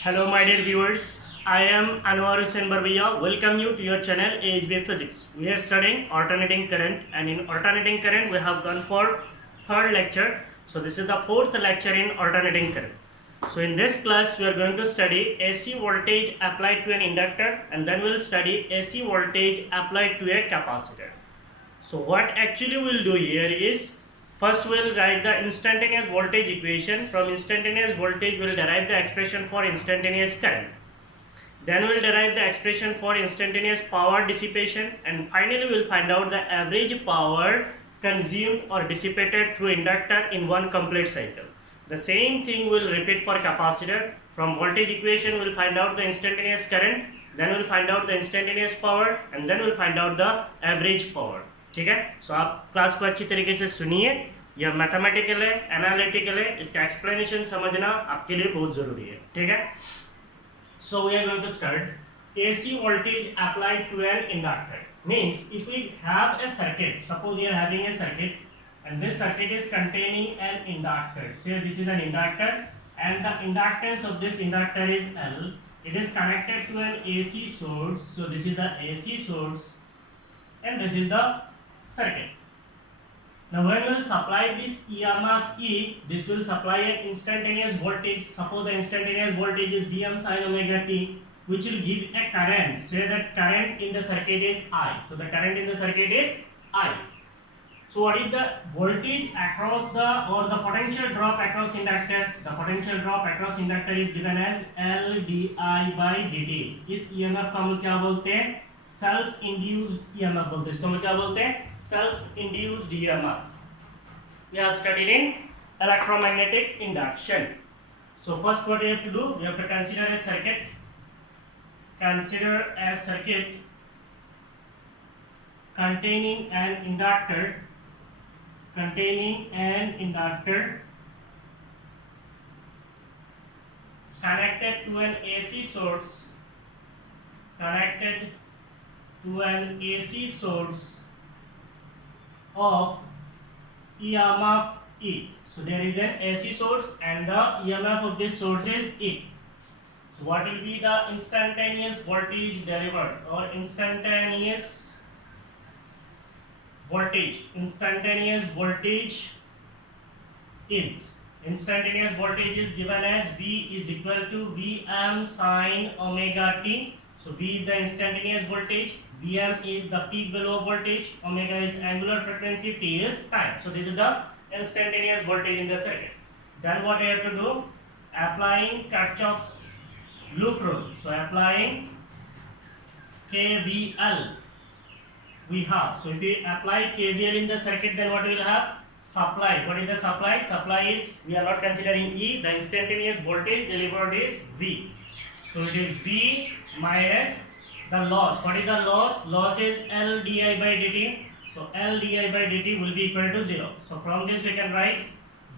Hello, my dear viewers. I am Anwar Hussain Barbia. Welcome you to your channel AHB Physics. We are studying alternating current, and in alternating current, we have gone for third lecture. So this is the fourth lecture in alternating current. So in this class, we are going to study AC voltage applied to an inductor, and then we'll study AC voltage applied to a capacitor. So what actually we'll do here is, first we'll write the instantaneous voltage equation. From instantaneous voltage we'll derive the expression for instantaneous current. Then we'll derive the expression for instantaneous power dissipation, and finally we'll find out the average power consumed or dissipated through inductor in one complete cycle. The same thing will repeat for capacitor. From voltage equation we'll find out the instantaneous current, then we'll find out the instantaneous power, and then we'll find out the average power. ठीक है. सो आप class को अच्छी तरीके से सुनिए. यह mathematical है, एनालिटिकल है, इसका एक्सप्लेनेशन समझना आपके लिए बहुत जरूरी है. ठीक है. So we are going to start AC voltage applied to an inductor. Means if we have a circuit, suppose we are having a circuit, and this circuit is containing an inductor. Say this is an inductor, and the inductance of this inductor is L. It is connected to an AC source. So this is the AC source, and this is the circuit. Now when we will supply this EMF E, this will supply an instantaneous voltage. Suppose the instantaneous voltage is Vm sin omega t, which will give a current. Say that current in the circuit is I. So the current in the circuit is I. So what is the voltage across the potential drop across inductor? The potential drop across inductor is given as L di by dt. इस EMF को हम क्या बोलते हैं? Self induced EMF बोलते हैं. इसको हम क्या बोलते हैं? Self induced EMF. We are studying electromagnetic induction. So first what we have to do, we have to consider a circuit. Consider a circuit containing an inductor connected to an AC source of EMF E. So there is an AC source and the EMF of this source is E. So what will be the instantaneous voltage delivered, or instantaneous voltage? Instantaneous voltage is given as V is equal to Vm sin omega t. So V is the instantaneous voltage, Vm is the peak value of voltage, omega is angular frequency, t is time. So this is the instantaneous voltage in the circuit. Then what I have to do? Applying Kirchhoff's loop rule. So applying KVL we have. So if we apply KVL in the circuit, then what we will have? Supply. What is the supply? Supply is, we are not considering E. The instantaneous voltage delivered is V. So it is V minus the loss. What is the loss? Loss is L di by dt. So L di by dt will be equal to 0. So from this we can write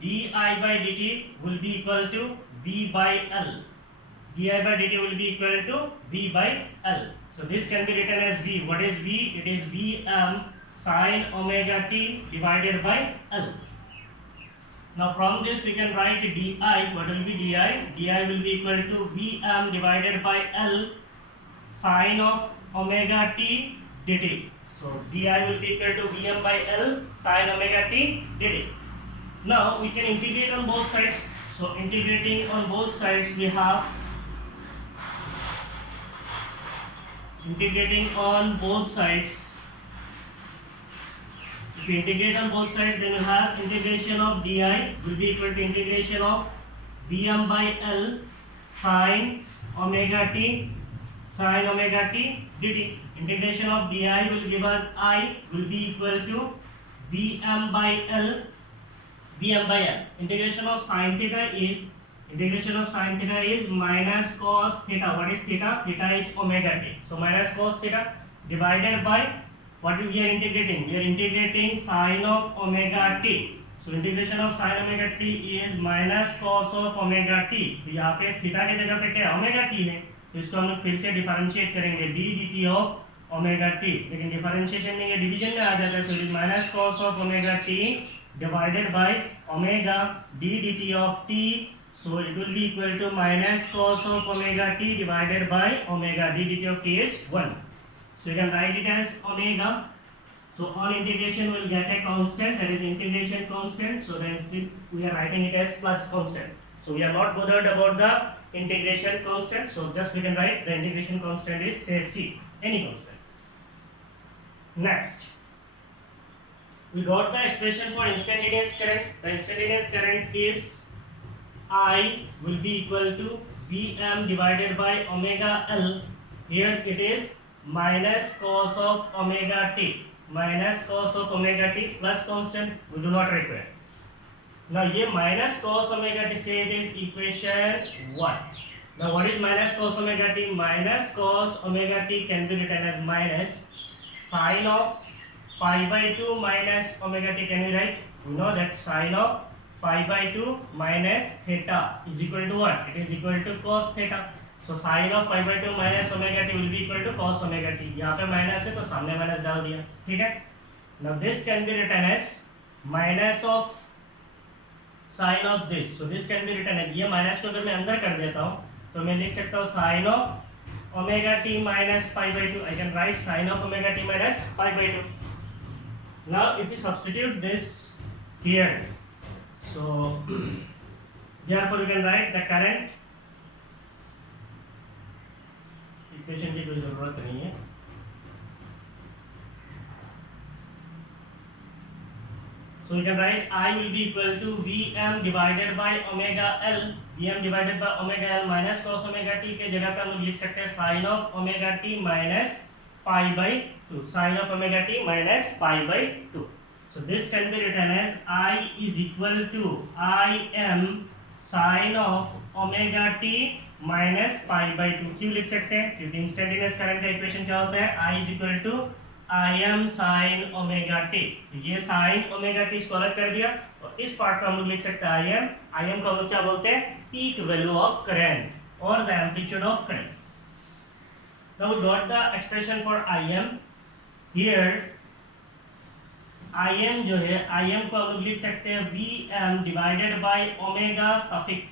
di by dt will be equal to V by L. Di by dt will be equal to V by L. So this can be written as V. What is V? It is Vm sin omega t divided by L. Now from this we can write di. What will be di? Di will be equal to Vm divided by L sin of omega t dt. So di will be equal to Vm by L sin omega t dt. Now we can integrate on both sides. So integrating on both sides we have integrating on both sides. If we integrate on both sides, then we have integration of di will be equal to integration of Vm by L sin omega t dt. Integration of di will give us I will be equal to Vm by L. Integration of sin theta is minus cos theta. What is theta? Theta is omega t. So minus cos theta divided by what we are integrating? We are integrating sin of omega t. So integration of sin omega t is minus cos of omega t. तो यहाँ पे theta की जगह पे क्या omega t है, तो इसको हम लोग फिर से डिफरेंशिएट करेंगे d dt of omega t. लेकिन डिफरेंशिएशन में ये डिवीजन में आ जाता है. So it is minus cos of omega t divided by omega d dt of t. So it will be equal to minus cos of omega t divided by omega d. dt of t is 1. So you can write it as omega. So on integration we will get a constant, that is integration constant. So then still we are writing it as plus constant. So we are not bothered about the integration constant. So just we can write the integration constant is say c, any constant. Next, we got the expression for instantaneous current. The instantaneous current is I will be equal to Vm divided by omega L. Here it is minus cos of omega t. Minus cos of omega t plus constant we do not require. Now ये minus cos omega t say it is equation 1. Now what is minus cos omega t? Minus cos omega t can be written as minus sine of pi by 2 minus omega t. Can we write? We know that sine of pi by 2 minus theta is equal to what? It is equal to cos theta. So sine of pi by 2 minus omega t will be equal to cos omega t. यहाँ पे minus है तो सामने minus डाल दिया, ठीक है. Now this can be written as minus of sine of this. So this can be written as, ये माइनस को अगर मैं अंदर कर देता हूँ तो मैं लिख सकता हूँ sin of omega t minus pi by 2. I can write sin of omega t minus pi by 2. Now if we substitute this here, so therefore we can write the current. Equation की कोई जरूरत नहीं है. So we can write I will be equal to Vm divided by omega L. Vm divided by omega L minus cos omega t के जगह पे हम लोग लिख सकते हैं sin of omega t minus pi by 2. Sin of omega t minus pi by 2. So this can be written as I is equal to Im sin of omega t minus pi by 2. क्यों लिख सकते हैं? क्योंकि instantaneous current का equation क्या होता है? I is equal to Im sin omega t. ये sin omega t इसको अलग कर दिया और इस पार्ट को हम लोग लिख सकते हैं Im को हम लोग क्या बोलते हैं? पीक वैल्यू ऑफ करंट और the amplitude of current. Now we got the expression for Im. Here Im जो है, Im को हम लोग लिख सकते हैं Vm divided by omega suffix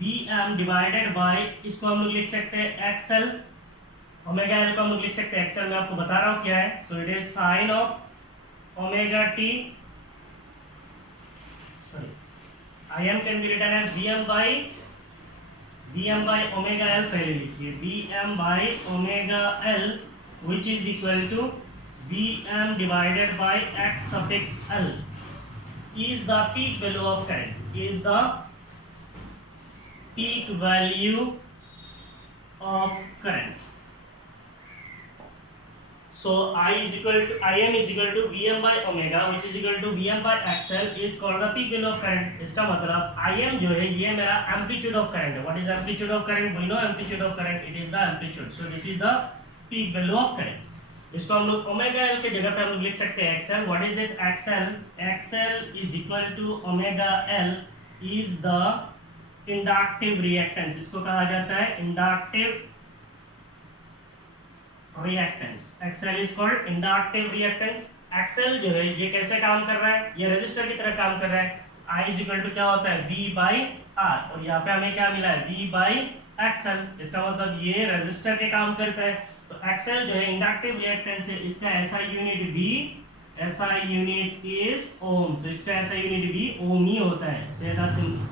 Vm divided by, इसको हम लोग लिख सकते हैं XL. ओमेगा L को हम लोग लिख सकते हैं XL. मैं आपको बता रहा हूँ क्या है. So it is sine of omega t, sorry Im can be written as Vm by omega L. पहले लिखिए Vm by omega L which is equal to Vm divided by X suffix L is the peak value of current. Is the peak value of current. So Im is equal to Vm by omega which is equal to Vm by XL is called the peak value of current. इसका मतलब Im जो है ये मेरा amplitude of current है. What is amplitude of current? We know amplitude of current. It is the amplitude. So this is the peak value of current. इसको हम लोग ओमेगा L के जगह पे हम लोग लिख सकते हैं XL. What is this XL? XL is equal to omega L is the inductive reactance. इसको कहा जाता है inductive reactance. XL is called inductive reactance. XL जो है ये कैसे काम कर रहा है? ये रेजिस्टर की तरह काम कर रहा है. I इज इक्वल टू क्या होता है? V by R. और यहाँ पे हमें क्या मिला है? V by XL. इसका मतलब ये रेजिस्टर के काम करता है. तो XL जो है इंडक्टिव रिएक्टेंस है. इसका SI unit V, SI unit is ohm. तो इसका SI यूनिट भी ओम ही होता है.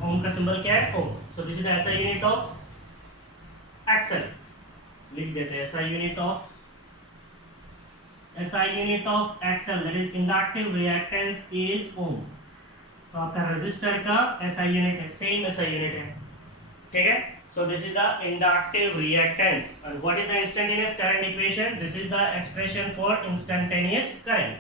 ओम का सिंबल क्या है? Ohm. So this is the SI unit of XL. लिख देते हैं SI unit of XL, that is inductive reactance is ohm. तो आपका रेजिस्टर का SI यूनिट है, सेम SI यूनिट है, ठीक है. So this is the inductive reactance. And what is the instantaneous current equation? This is the expression for instantaneous current.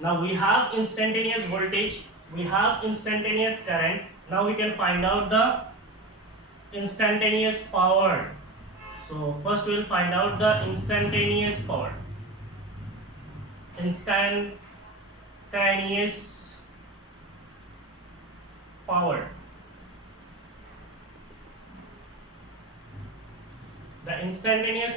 Now we have instantaneous voltage, we have instantaneous current. Now we can find out the instantaneous power. So first we will find out the instantaneous power. Instantaneous power. The instantaneous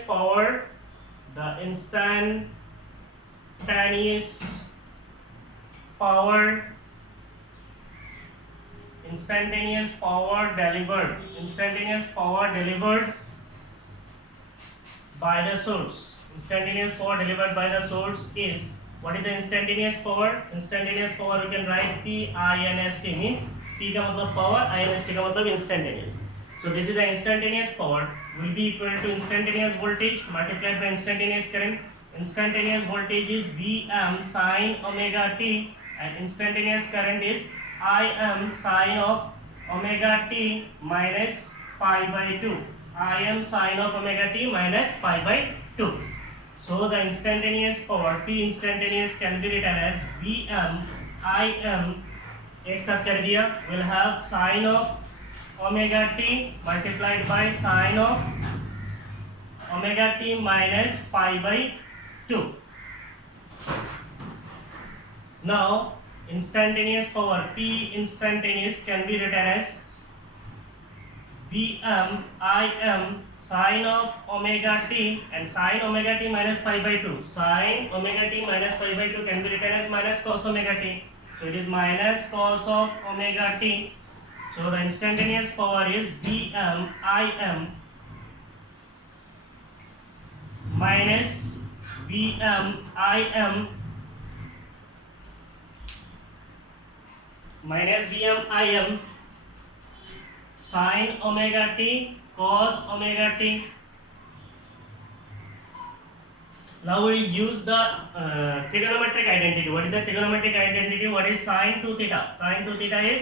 power instantaneous power delivered by the source. Instantaneous power delivered by the source is, what is the instantaneous power? Instantaneous power you can write PINST, means P का मतलब power, INST का मतलब instantaneous. So this is the instantaneous power will be equal to instantaneous voltage multiplied by instantaneous current. Instantaneous voltage is Vm sin omega t and instantaneous current is Im sin of omega t minus pi by 2. Im sin of omega t minus pi by 2. So the instantaneous power P instantaneous can be written as Vm Im, एक साथ कर दिया, will have sin of omega t multiplied by sin of omega t minus pi by 2. Now instantaneous power P instantaneous can be written as Vm Im sin of omega t and sin omega t minus pi by 2. Sin omega t minus pi by 2 can be written as minus cos omega t. So it is minus cos of omega t. So the instantaneous power is Vm Im minus Vm Im minus Vm Im sin omega t cos omega t. Now we will use the trigonometric identity. What is the trigonometric identity? What is sin 2 theta? Sin 2 theta is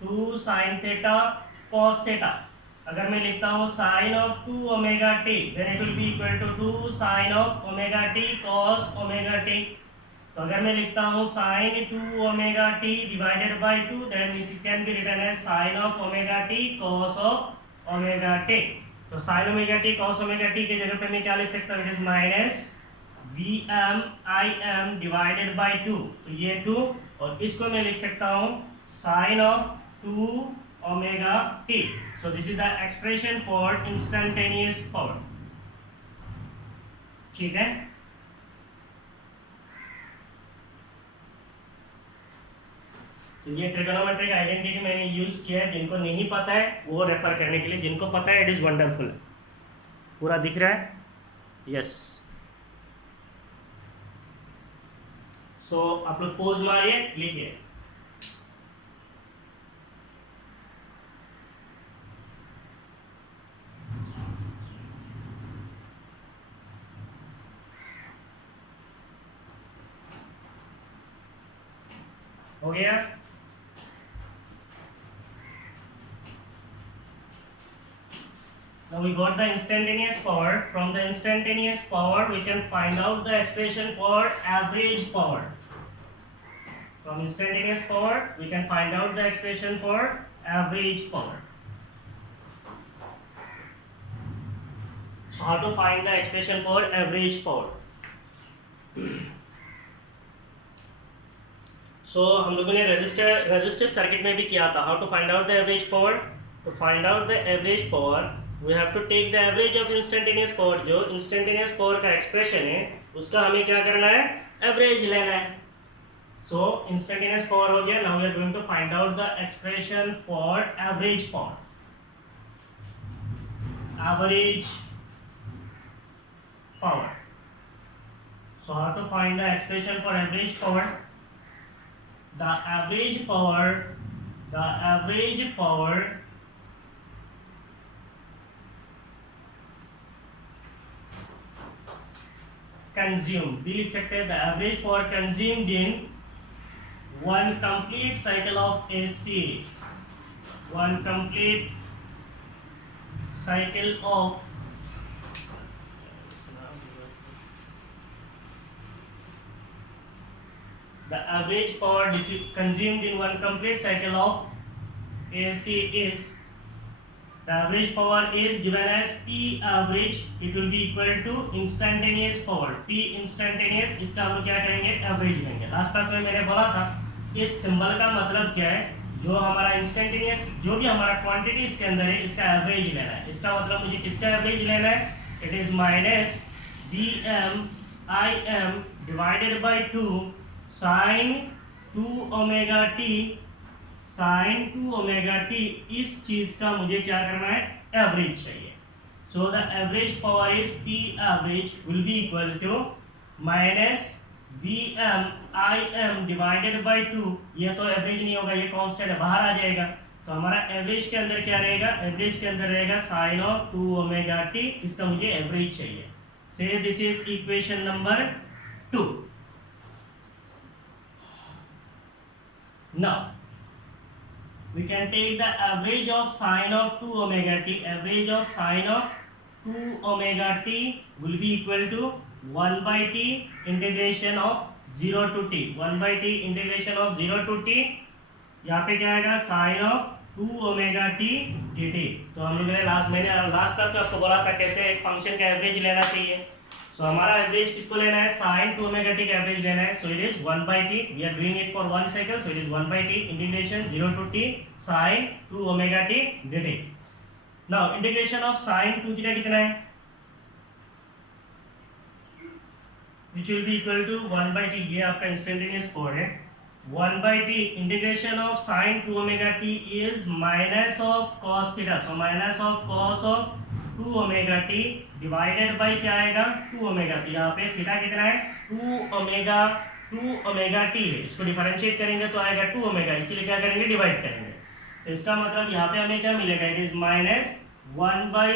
2 sin theta cos theta. अगर मैं लिखता हूँ sin of 2 omega t, then it will be equal to 2 sin of omega t cos omega t. तो अगर मैं लिखता हूँ sin 2 omega t divided by 2, then it can be written as sin of omega t cos of omega t. तो sin omega t cos omega t के जगह पे मैं क्या लिख सकता हूँ? It is minus Vm Im divided by 2. तो ये 2 और इसको मैं लिख सकता हूँ sin of 2 omega t. So this is the expression for instantaneous power. ठीक है? तो ये ट्रिगोनोमेट्रिक आइडेंटिटी मैंने यूज किया है. जिनको नहीं पता है वो रेफर करने के लिए, जिनको पता है इट इज वंडरफुल. पूरा दिख रहा है? यस. सो आप लोग पोज मारिए, लिखिए. हो गया? Now we got the instantaneous power. From the instantaneous power we can find out the expression for average power. From instantaneous power we can find out the expression for average power. So how to find the expression for average power? So हम लोगों ने resistive circuit में भी किया था. How to find out the average power? To find out the average power we have to take the average of instantaneous power. जो instantaneous power का expression है उसका हमें क्या करना है? एवरेज लेना है. सो इंस्टेंटेनियस पावर हो गया. Now we are going to find out the expression for average power. Average power. So how to find the expression for average power? The average power consumed, भी लिख सकते हैं. The average power consumed in one complete cycle of AC, one complete cycle of the average power consumed in one complete cycle of AC is, the average power is given as P average. It will be equal to instantaneous power. P instantaneous, इसका हम लोग क्या करेंगे? Average लेंगे. Last class में मैंने बोला था इस सिंबल का मतलब क्या है. जो हमारा इंस्टेंटेनियस, जो भी हमारा क्वांटिटी इसके अंदर है, इसका एवरेज लेना है. इसका मतलब मुझे किसका एवरेज लेना है? It is minus Vm Im divided by 2 sin 2 omega t sine 2 omega t, इस चीज का मुझे क्या करना है, एवरेज चाहिए. So the average power is P average will be equal to minus V M I M divided by 2. ये तो एवरेज नहीं होगा, ये कांस्टेंट है, बाहर आ जाएगा. तो हमारा एवरेज के अंदर क्या रहेगा, एवरेज के अंदर रहेगा साइन ऑफ 2 ओमेगा टी. इसका मुझे एवरेज चाहिए. से this is equation number 2. Now we can take the average of sine of 2 omega t. Average of sine of 2 omega t will be equal to 1 by t integration of 0 to t. 1 by t integration of 0 to t. यहाँ पे क्या आएगा, sine of 2 omega t dt. तो हम लोगों ने मैंने last class में आपको बोला था कैसे एक फंक्शन का एवरेज लेना चाहिए. सो हमारा एवरेज किसको लेना है, साइन 2 ओमेगा टी का एवरेज लेना है. So it is 1 by t. We are doing it for one cycle. So it is 1 by t integration 0 to t sine 2 omega t dt. Now integration of sine 2 theta कितना है, which will be equal to 1 by t. ये आपका instantaneous power है. 1 by t integration of sin 2 omega t is minus of cos theta. So minus of cos of 2 omega t divided by क्या आएगा, 2 omega t. यहाँ पे theta कितना है, 2 omega t है. इसको डिफरेंशिएट करेंगे तो आएगा 2 ओमेगा, इसीलिए क्या करेंगे, डिवाइड करेंगे. तो इसका मतलब यहाँ पे हमें क्या मिलेगा, it is minus 1 by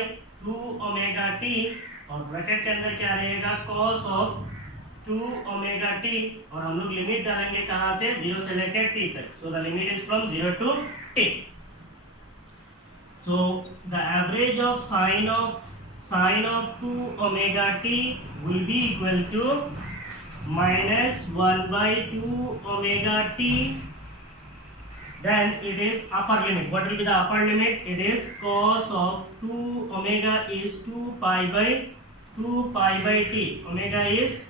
2 omega t और ब्रैकेट के अंदर क्या रहेगा, cos of 2 ओमेगा टी. और हम लोग लिमिट डालेंगे कहाँ से, 0 से लेकर t तक. So the limit is from 0 to t. So the average of sine of 2 omega t will be equal to minus 1 by 2 omega t. Then it is upper limit. What will be the upper limit? It is cos of 2 omega is 2 pi by t. Omega is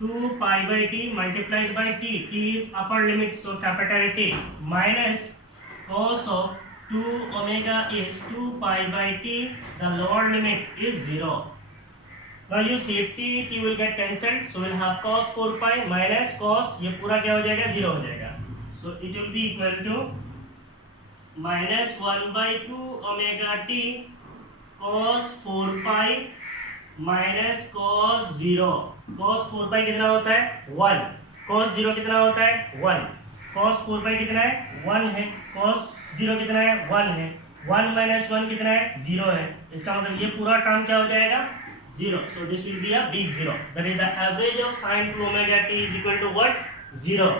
2 pi by t multiplied by t. T is upper limit, so capital T, minus cos of 2 omega is 2 pi by t. The lower limit is 0. Now you see t will get cancelled, so we'll have cos 4 pi minus cos, ये पूरा क्या हो जाएगा, 0 हो जाएगा. So it will be equal to minus 1 by 2 omega t cos 4 pi minus cos 0. cos 4 पाई कितना होता है, 1. cos 0 कितना होता है, 1. cos 4 पाई कितना है, 1 है. cos 0 कितना है, 1 है. 1 माइनस 1 कितना है, 0 है. इसका मतलब ये पूरा टर्म क्या हो जाएगा, 0. So this will be a big 0. That is the average of sin 2 omega t is equal to what, 0.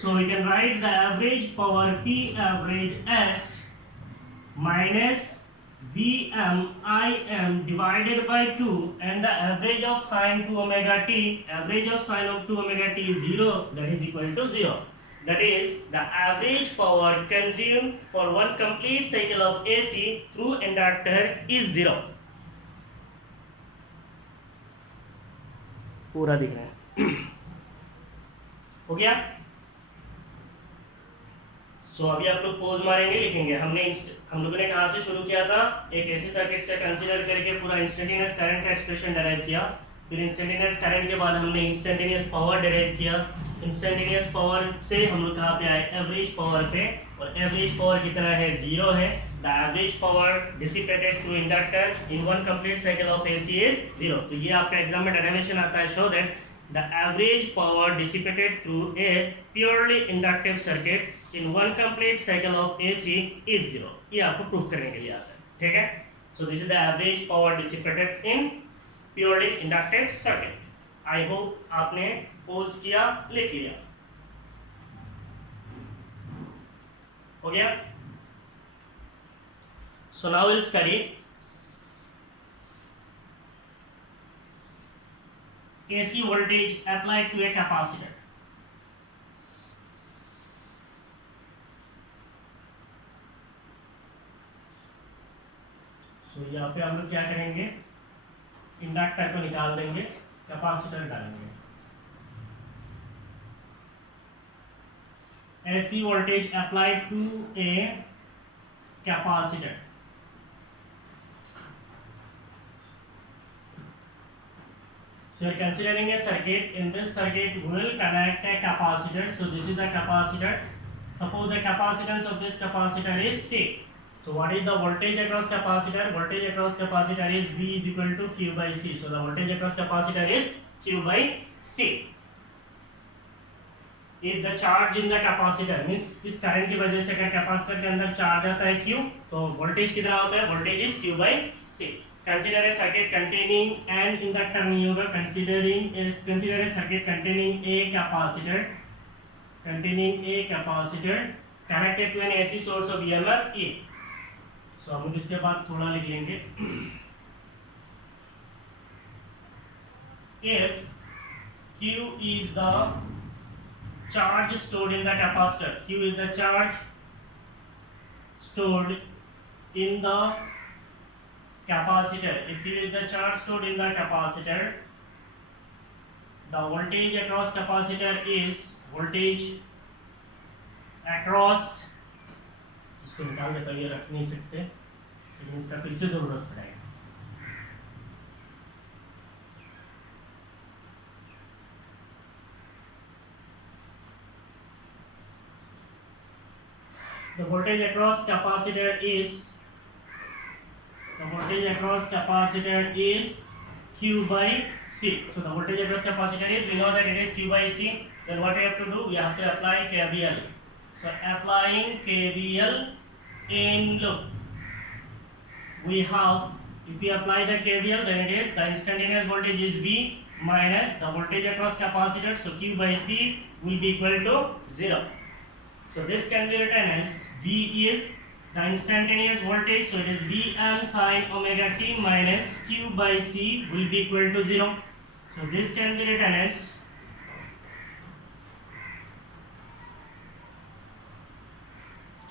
So we can write the average power P average as minus Vm Im divided by 2, and the average of sin 2 omega t, average of sin of 2 omega t is 0, that is equal to 0. That is the average power consumed for one complete cycle of AC through inductor is 0. पूरा दिख रहा है हो गया. सो अभी आप लोग pose मारेंगे, लिखेंगे हम लोगों ने कहाँ से शुरू किया था, एक ऐसी सर्किट से कंसीडर करके पूरा इंस्टेंटेनियस करंट का एक्सप्रेशन डेराइव किया. फिर इंस्टेंटेनियस करंट के बाद हमने इंस्टेंटेनियस पावर डेराइव किया. इंस्टेंटेनियस पावर से हम लोग कहाँ पे आए, एवरेज पावर पे. और एवरेज पावर कितना है, 0 है. The average power dissipated through inductor in one complete cycle of AC is 0. तो ये आपका एग्जाम में डेरिवेशन आता है, show that the average power dissipated through a purely inductive circuit in one complete cycle of AC is 0. ये आपको proof करने के लिए आता है, ठीक है. So this is the average power dissipated in purely inductive circuit. I hope आपने पोज किया, लिख लिया, हो गया. So now we'll study AC voltage applied to a capacitor. So यहाँ पे हम लोग क्या करेंगे, इंडक्टर को निकाल देंगे, कैपेसिटर डालेंगे. AC voltage applied to a capacitor. So we are considering a circuit. In this circuit, we will connect a capacitor. So this is the capacitor. Suppose the capacitance of this capacitor is C. So what is the voltage across capacitor? Voltage across capacitor is V is equal to Q by C. So the voltage across capacitor is Q by C. If the charge in the capacitor means इस current की वजह से अगर capacitor के अंदर charge आता है Q, तो वोल्टेज कितना होता है? Voltage is Q by C. Consider a circuit containing an inductor नहीं होगा. Consider a circuit containing a capacitor connected to an AC source of EMF E. So हम इसके बाद थोड़ा लिख लेंगे. If Q is the charge stored in the capacitor, Q is the charge stored in the capacitor. If Q is the charge stored in the capacitor, the voltage across capacitor is voltage across, इसको निकाल देता हूँ, ये रख नहीं सकते लेकिन इसका फिर से जरूरत पड़ेगा. The voltage across capacitor is Q by C. So the voltage across capacitor is, we know that it is Q by C. Then what we have to do? We have to apply KVL. So applying KVL in loop, we have, if we apply the KVL, then it is the instantaneous voltage is V minus the voltage across capacitor. So Q by C will be equal to 0. So this can be written as V is the instantaneous voltage, so it is Vm sin omega t minus Q by C will be equal to 0. So this can be written as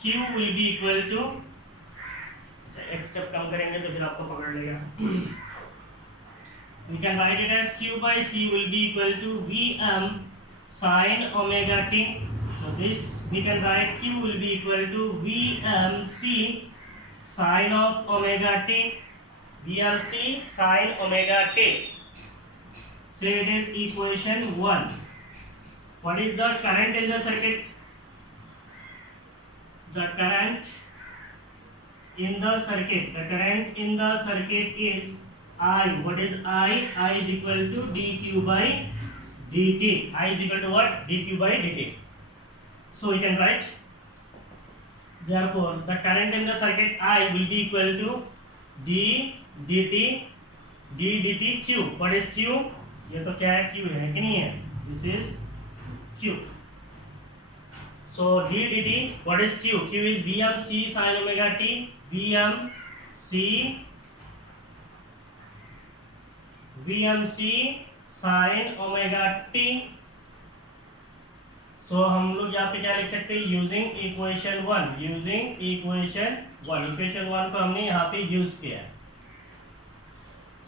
Q will be equal to, एक step कम करेंगे तो फिर आपको पकड़ लेगा. We can write it as Q by C will be equal to Vm sin omega t. So this we can write Q will be equal to VMC sin of omega t. VMC sin omega t. So it is equation 1. What is the current in the circuit? The current in the circuit is I. What is I? I is equal to dq by dt. I is equal to what? dq by dt. So we can write, therefore the current in the circuit I will be equal to d dt q. What is q? ये तो क्या है? q है कि नहीं है? This is q. So d dt, what is q? Q is Vmc sin omega t. Vmc sin omega t. So हम लोग यहाँ पे क्या लिख सकते हैं? यूजिंग इक्वेशन 1 को हमने यहाँ पे यूज किया है.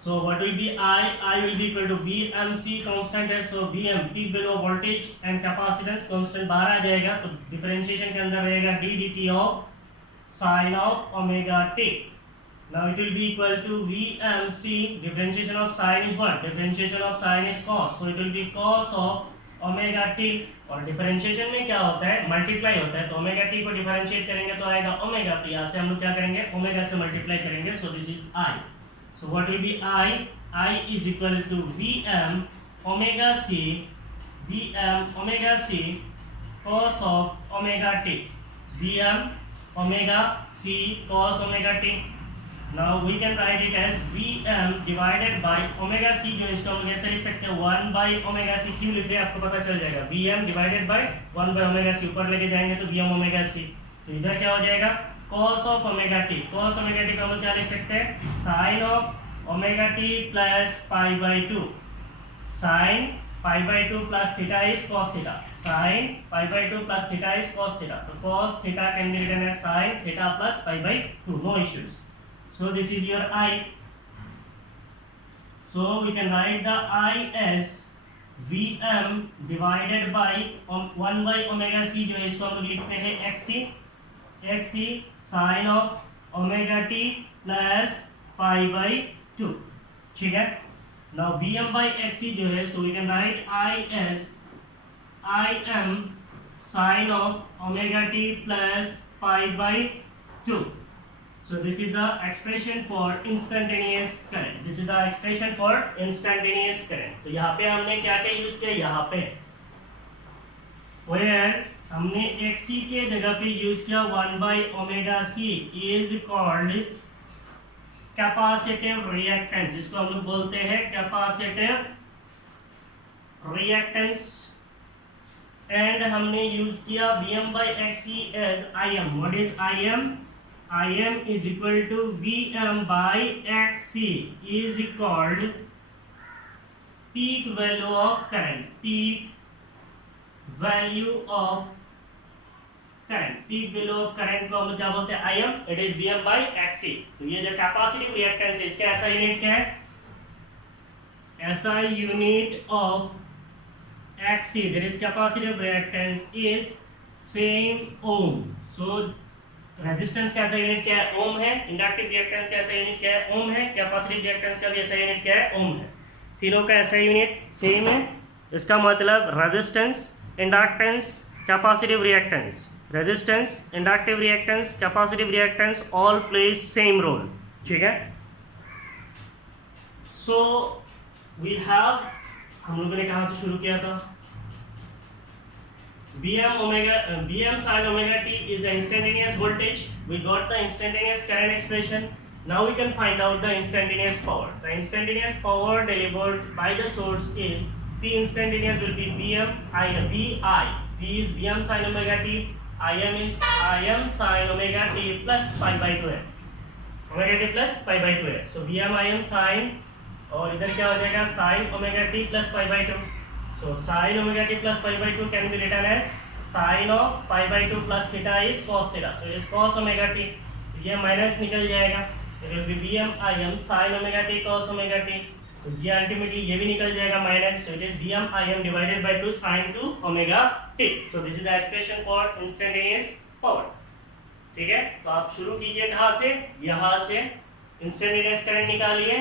So what will be I? I will be equal to VMC constant है, so VM T below voltage and capacitance constant बाहर आ जाएगा, तो डिफरेंशिएशन के अंदर रहेगा d dt of sin of omega t. Now it will be equal to VMC, differentiation of sin is what? Differentiation of sin is cos, so it will be cos of omega T. और differentiation में क्या होता है? Multiply होता है, तो omega T को differentiate करेंगे तो आएगा ओमेगा टी. यहाँ से हम लोग क्या करेंगे? ओमेगा से मल्टीप्लाई करेंगे. So this is I. So what will be I? I is equal to VM omega C cos of omega t. VM omega C cos omega t. Now we can write it as Vm divided by omega c, जो इसको हम कैसे लिख सकते हैं? 1 by omega c. क्यों लिख रहे हैं आपको पता चल जाएगा. Vm divided by 1 by omega c, ऊपर लेके जाएंगे तो Vm omega c. तो इधर क्या हो जाएगा? cos of omega t. cos omega t को हम क्या लिख सकते हैं? sin of omega t plus pi by 2. sin pi by 2 plus theta is cos theta. sin pi by 2 plus theta is cos theta. So cos theta can be written as sin theta plus pi by 2. No issues. So this is your I. So we can write the I as Vm divided by 1 by omega c, जो है इसको हम लोग लिखते हैं xc sin of omega t plus pi by 2. ठीक है. Now Vm by xc जो है, so we can write I as Im sine of omega t plus pi by 2. So this is the expression for instantaneous current. This is the expression for instantaneous current. तो यहाँ पे हमने क्या क्या use किया, यहाँ पे where हमने xc के जगह पे यूज किया 1 by omega c is called capacitive reactance. इसको हम लोग बोलते हैं कैपेसिटिव रिएक्टेंस. एंड हमने यूज किया Vm by Xc as Im. What is Im? Im is equal to Vm by Xc is called peak value of current. Peak value of current. Peak value of current को हम लोग क्या बोलते हैं, Im. It is Vm by Xc. तो ये जो capacitive reactance है इसका ऐसा यूनिट क्या है, ऐसा unit of Xc, that is capacitive reactance is same ohm. So resistance का ऐसा यूनिट क्या है, ओम है. इंडक्टिव रिएक्टेंस का ऐसा यूनिट क्या है, ओम है. कैपेसिटिव रिएक्टेंस का भी ऐसा यूनिट क्या है, ओम है. तीनों का ऐसा यूनिट सेम है. इसका मतलब resistance, inductance, capacitive reactance, resistance, inductive reactance, capacitive reactance all play same role. ठीक है. सो वी हैव, हम लोगों ने कहां से शुरू किया था, Vm sin omega t is the instantaneous voltage. We got the instantaneous current expression. Now we can find out the instantaneous power. The instantaneous power delivered by the source is P instantaneous will be Vm I Vi. V is Vm sin omega t. Im is Im sin omega t plus pi by 2 है. Omega t plus pi by 2 है. So Vm Im sin, और इधर क्या हो जाएगा, sin omega t plus pi by 2. So sin omega t plus pi by 2 can be written as sin of pi by 2 plus theta is cos theta. So it is cos omega t. ये minus निकल जाएगा. It will be Vm Im sin omega t cos omega t. तो ये ultimately ये भी निकल जाएगा minus. So it is Vm Im divided by 2 sin 2 omega t. So this is the expression for instantaneous power. ठीक है. तो आप शुरू कीजिए कहाँ से, यहाँ से इंस्टेंटेनियस करंट निकालिए,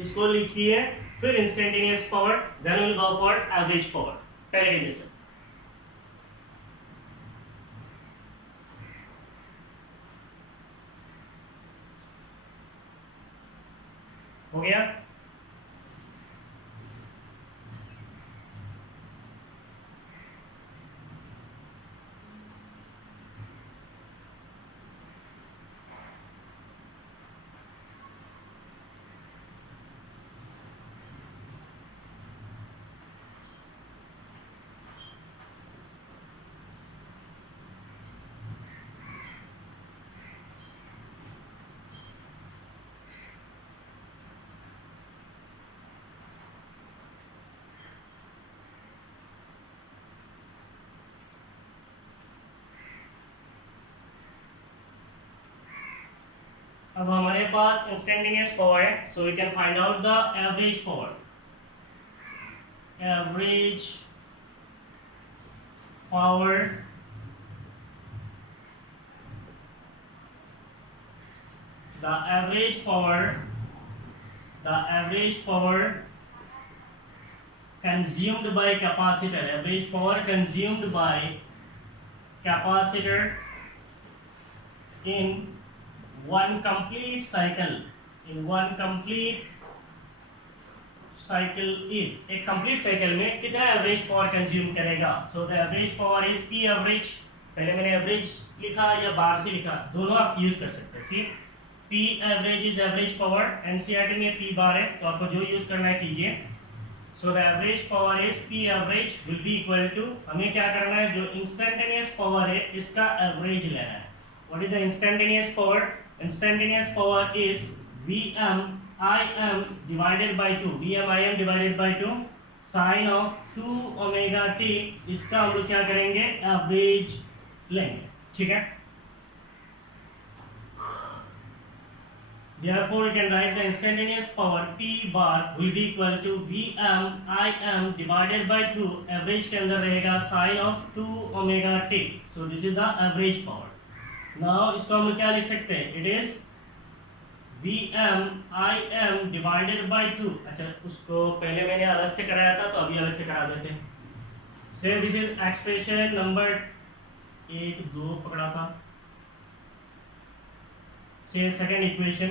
इसको लिखिए, फिर instantaneous power, then will go for average power, पहले के जैसे. हो गया. अब हमारे पास इंस्टेंटेनियस पावर है, so we can find out the average power. Average power the average power consumed by capacitor, average power consumed by capacitor in one complete cycle, is, एक complete cycle में कितना average power consume करेगा. So the average power is P average. पहले मैंने average लिखा या बाहर से लिखा, दोनों आप यूज कर सकते हैं. See, P average is average power. NCERT में P बार है, तो आपको जो यूज करना है कीजिए. So the average power is P average will be equal to, हमें क्या करना है, जो instantaneous power है इसका average लेना है. What is the instantaneous power? Instantaneous power is Vm Im divided by 2. Vm Im divided by 2 sin of 2 omega t. इसका हम लोग क्या करेंगे, एवरेज लेंगे. ठीक है. Therefore we can write the instantaneous power P bar will be equal to Vm Im divided by 2. Average के अंदर रहेगा sin of 2 omega t. So this is the average power. Now इसको हम क्या लिख सकते हैं, it is Vm Im divided by 2. अच्छा, उसको पहले मैंने अलग से कराया था, तो अभी अलग से करा देते हैं. So this is expression number 1 2 पकड़ा था। से second equation,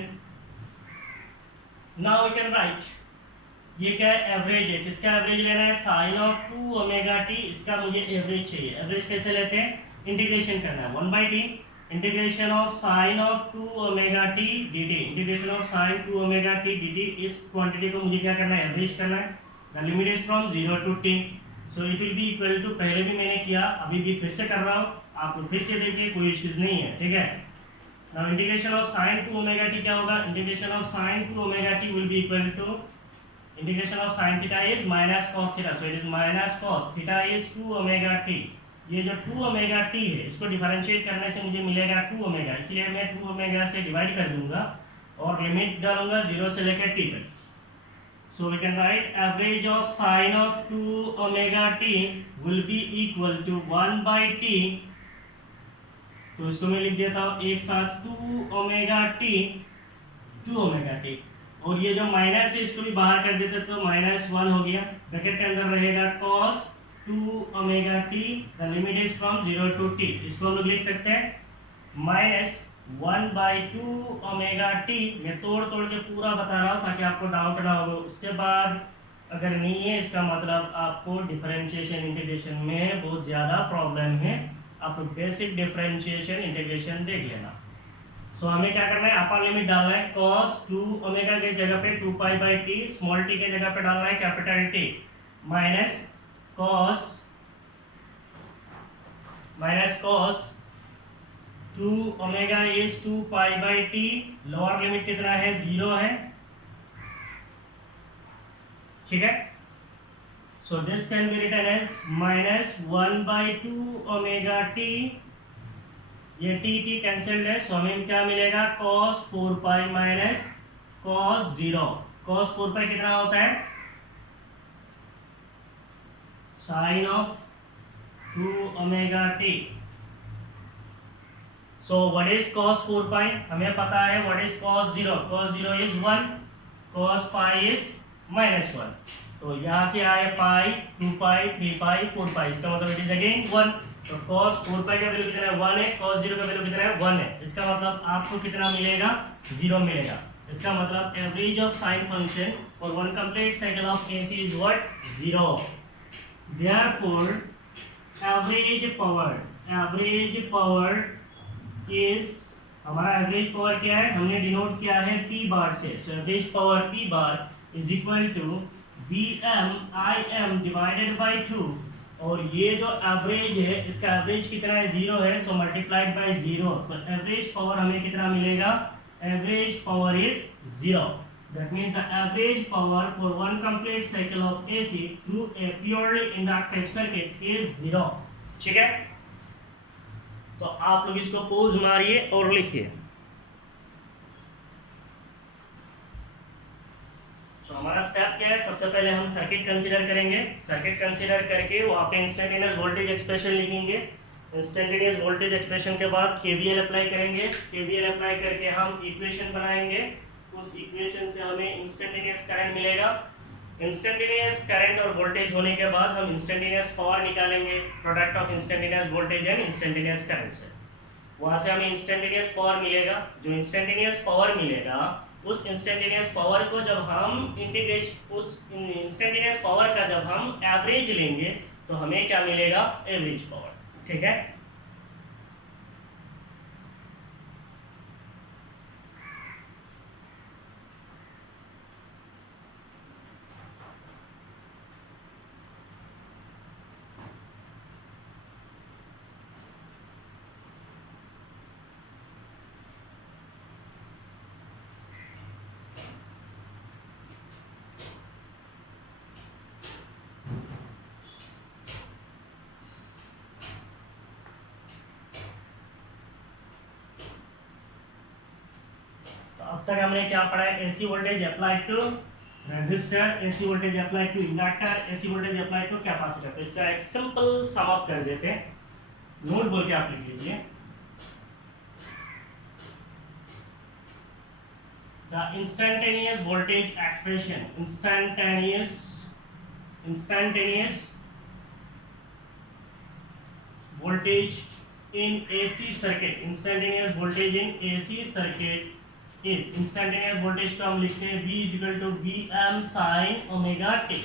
now we can write, ये क्या है, एवरेज है। किसका एवरेज लेना है, साइन ऑफ 2 ओमेगा टी, इसका मुझे एवरेज चाहिए। एवरेज कैसे लेते हैं, इंटीग्रेशन करना है 1/t integration of sine of 2 omega t dt, integration of sine 2 omega t dt। इस क्वांटिटी को मुझे क्या करना है, एवरेज करना है। The limit is from 0 to t, so it will be equal to, पहले भी मैंने किया, अभी भी फिर से कर रहा हूँ, आप लोग फिर से देखिए, कोई इश्यूज नहीं है, ठीक है। Now integration of sin 2 omega t क्या होगा, integration of sin 2 omega t will be equal to integration of sin theta is minus cos theta, so it is minus cos theta is 2 omega t. ये जो 2 omega T है, इसको differentiate करने से मुझे मिलेगा 2 ओमेगा, इसलिए मैं 2 ओमेगा से डिवाइड कर दूंगा और लिमिट डालूंगा 0 से लेकर t तक। So we can write average of sine of 2 omega t will be equal to 1/t, तो इसको मैं लिख देता हूँ एक साथ 2 ओमेगा टी, 2 ओमेगा टी, और ये जो माइनस है इसको भी बाहर कर देते तो -1 हो गया। ब्रैकेट के अंदर रहेगा cos 2 omega T, the limit is from 0 to t, इसको हम लोग लिख सकते हैं -1/2 ओमेगा टी। मैं तोड़ तोड़ के पूरा बता रहा हूँ ताकि आपको डाउट ना हो। इसके बाद अगर नहीं है, इसका मतलब आपको डिफरेंशिएशन इंटीग्रेशन में बहुत ज़्यादा प्रॉब्लम है, आप बेसिक डिफरेंशिएशन इंटीग्रेशन देख लेना। सो हमें क्या करना है, अपर लिमिट डालना है, cos 2 ओमेगा के जगह पे 2π/t, स्मॉल t के जगह पे डालना है capital T, minus cos 2 omega is 2π/t, lower limit कितना है, 0 है, ठीक है। So this can be written as -1/2 omega t, ये t कैंसिल्ड है, सो हमें क्या मिलेगा, cos 4π माइनस cos 0। cos 4π कितना होता है, sine of 2 omega t। So what is cos 4π, हमें पता है what is cos 0, cos 0 is 1, cos π is -1, तो यहाँ से आए पाई, 2π 3π 4π, इसका मतलब इट इज अगेन 1, तो cos 4π का वैल्यू कितना है, 1 है, cos 0 का वैल्यू कितना है, 1 है, इसका मतलब आपको कितना मिलेगा, 0 मिलेगा। इसका मतलब average of sine function for one complete cycle of AC is what, 0। Therefore average power is, हमारा एवरेज पावर क्या है, हमने डिनोट किया है P बार से, so average power P bar is equal to VMIM divided by 2, और ये जो एवरेज है, इसका एवरेज कितना है, 0 है, सो मल्टीप्लाइड बाय 0, तो एवरेज पावर हमें कितना मिलेगा, average power is 0। That means the average power for one complete cycle of AC through a purely inductive circuit is 0, ठीक है। तो आप लोग इसको पोज मारिए और लिखिए। तो हमारा स्टेप क्या है, सबसे पहले हम सर्किट कंसीडर करेंगे, सर्किट कंसीडर करके वहाँ पे इंस्टेंटेनियस वोल्टेज एक्सप्रेशन लिखेंगे। इंस्टेंटेनियस वोल्टेज एक्सप्रेशन के बाद KVL अप्लाई करेंगे, KVL अप्लाई करके हम इक्वेशन बनाएंगे, उस इक्वेशन से हमें इंस्टेंटेनियस करंट मिलेगा। इंस्टेंटेनियस करंट और वोल्टेज होने के बाद हम इंस्टेंटेनियस पावर निकालेंगे, product of instantaneous voltage and instantaneous current से, वहाँ से हमें इंस्टेंटेनियस पावर मिलेगा। जो इंस्टेंटेनियस पावर मिलेगा, उस इंस्टेंटेनियस पावर को जब हम इंटीग्रेशन, उस इंस्टेंटेनियस पावर का जब हम एवरेज लेंगे तो हमें क्या मिलेगा, एवरेज पावर, ठीक है। अब तक हमने क्या पढ़ा है, AC voltage applied to resistor, AC voltage applied to inductor, AC voltage applied to capacitor. तो इसका एक सिंपल सम अप कर देते हैं, नोट बोल के आप लिख लीजिए। The instantaneous voltage expression, instantaneous voltage in AC circuit, instantaneous voltage in AC circuit is, instantaneous voltage को हम लिखते हैं V is equal to Vm sin omega t.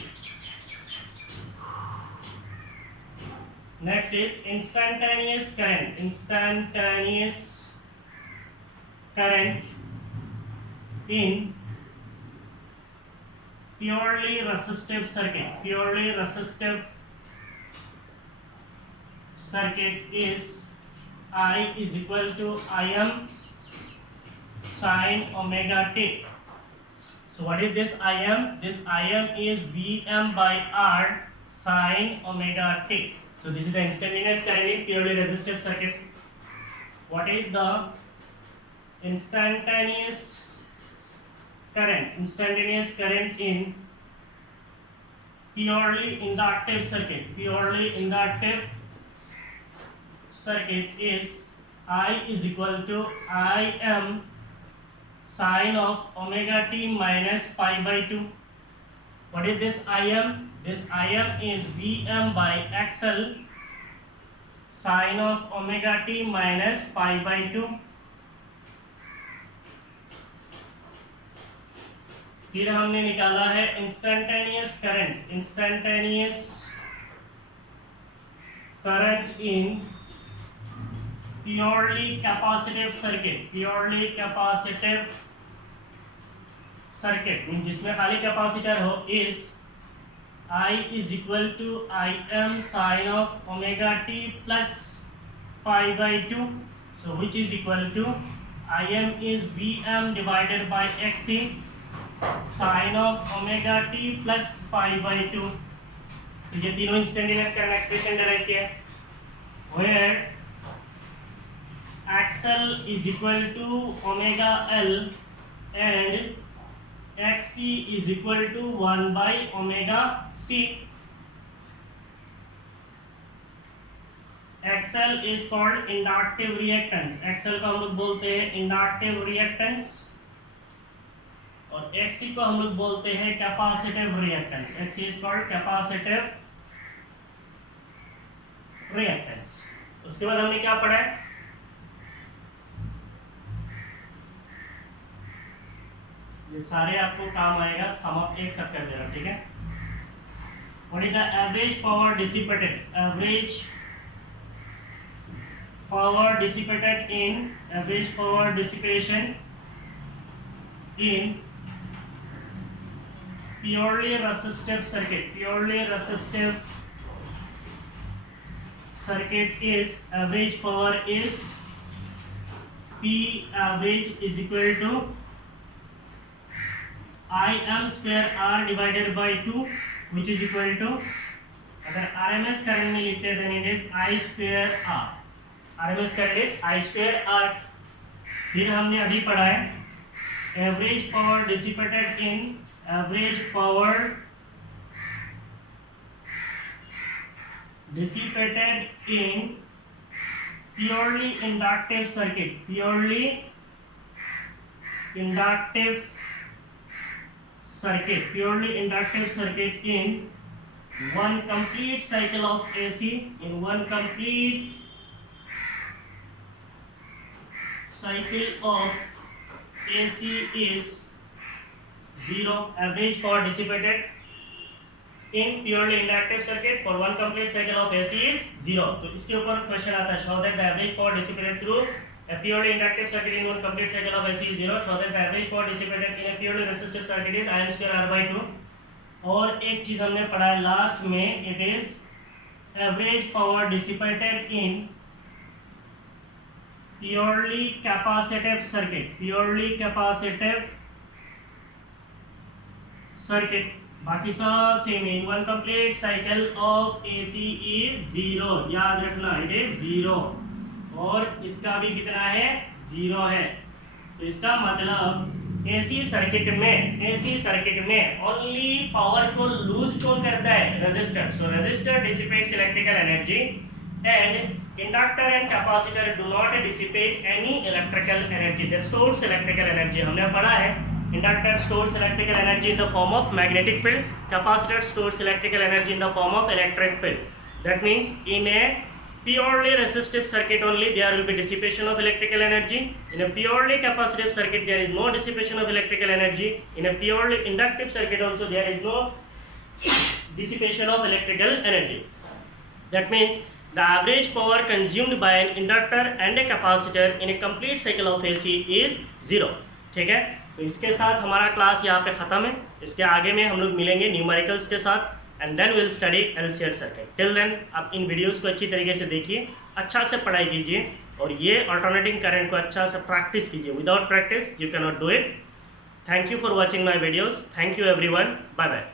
Next is instantaneous current. Instantaneous current in purely resistive circuit. Purely resistive circuit is I is equal to Im sin omega t. So what is this Im? This Im is Vm by R sin omega t. So this is the instantaneous current in purely resistive circuit. What is the instantaneous current? Instantaneous current in purely inductive circuit. Purely inductive circuit is I is equal to Im sin of omega t minus pi by 2. What is this Im? This Im is Vm by XL sin of omega t minus pi by 2. फिर हमने निकाला है instantaneous current. Instantaneous current in purely capacitive circuit. Purely capacitive circuit mean जिसमें खाली capacitor हो is I is equal to Im sin of omega t plus pi by 2. So which is equal to Im is Vm divided by Xc sin of omega t plus pi by 2. तो ये तीनों instantaneous current expression derive किया where XL is equal to omega L and Xc is equal to 1 by omega c. XL is called inductive reactance. XL को हम लोग बोलते हैं inductive reactance और Xc को हम लोग बोलते हैं capacitive reactance. Xc is called capacitive reactance. उसके बाद हमने क्या पढ़ा है? ये सारे आपको काम आएगा. सम अप एक सब कर दे रहा. ठीक है. What is the average power dissipated? Average power dissipated in average power dissipation in purely resistive circuit. Purely resistive circuit is average power is P average is equal to Im square R divided by 2 which is equal to, अगर RMS current में लिखते हैं then it is I square R. RMS current is I square R. फिर हमने अभी पढ़ा है average power dissipated in average power dissipated in purely inductive circuit. Purely inductive circuit. Purely inductive circuit in one complete cycle of AC. In one complete cycle of AC is 0. Average power dissipated in purely inductive circuit for one complete cycle of AC is 0. तो इसके ऊपर question आता है. Show that the average power dissipated through a purely inductive circuit in one complete cycle of AC is 0. Show that the average power dissipated in a purely resistive circuit is Im square R by 2. और एक चीज हमने पढ़ा है last में, it is average power dissipated in purely capacitive circuit. Purely capacitive circuit. बाकी सब same है. One complete cycle of AC is 0. याद रखना it is 0. और इसका भी कितना है? 0 है. तो इसका मतलब AC सर्किट में ओनली पावर को लूज कौन करता है? Resistor. So resistor dissipates electrical energy and inductor and capacitor do not dissipate any electrical energy. They stores electrical energy. हमने पढ़ा है inductor stores electrical energy in the form of magnetic field. Capacitor stores electrical energy in the form of electric field. That means in a purely resistive circuit only there will be dissipation of electrical energy. In a purely capacitive circuit there is no dissipation of electrical energy. In a purely inductive circuit also there is no dissipation of electrical energy. That means the average power consumed by an inductor and a capacitor in a complete cycle of AC is 0. ठीक है, तो इसके साथ हमारा class यहाँ पे ख़त्म है. इसके आगे में हम लोग मिलेंगे न्यूमेरिकल्स के साथ and then will study LCR circuit. Till then आप इन वीडियोस को अच्छी तरीके से देखिए, अच्छा से पढ़ाई कीजिए और ये अल्टरनेटिंग करंट को अच्छा से प्रैक्टिस कीजिए. Without practice you can not do it. Thank you for watching my videos. Thank you everyone. Bye bye.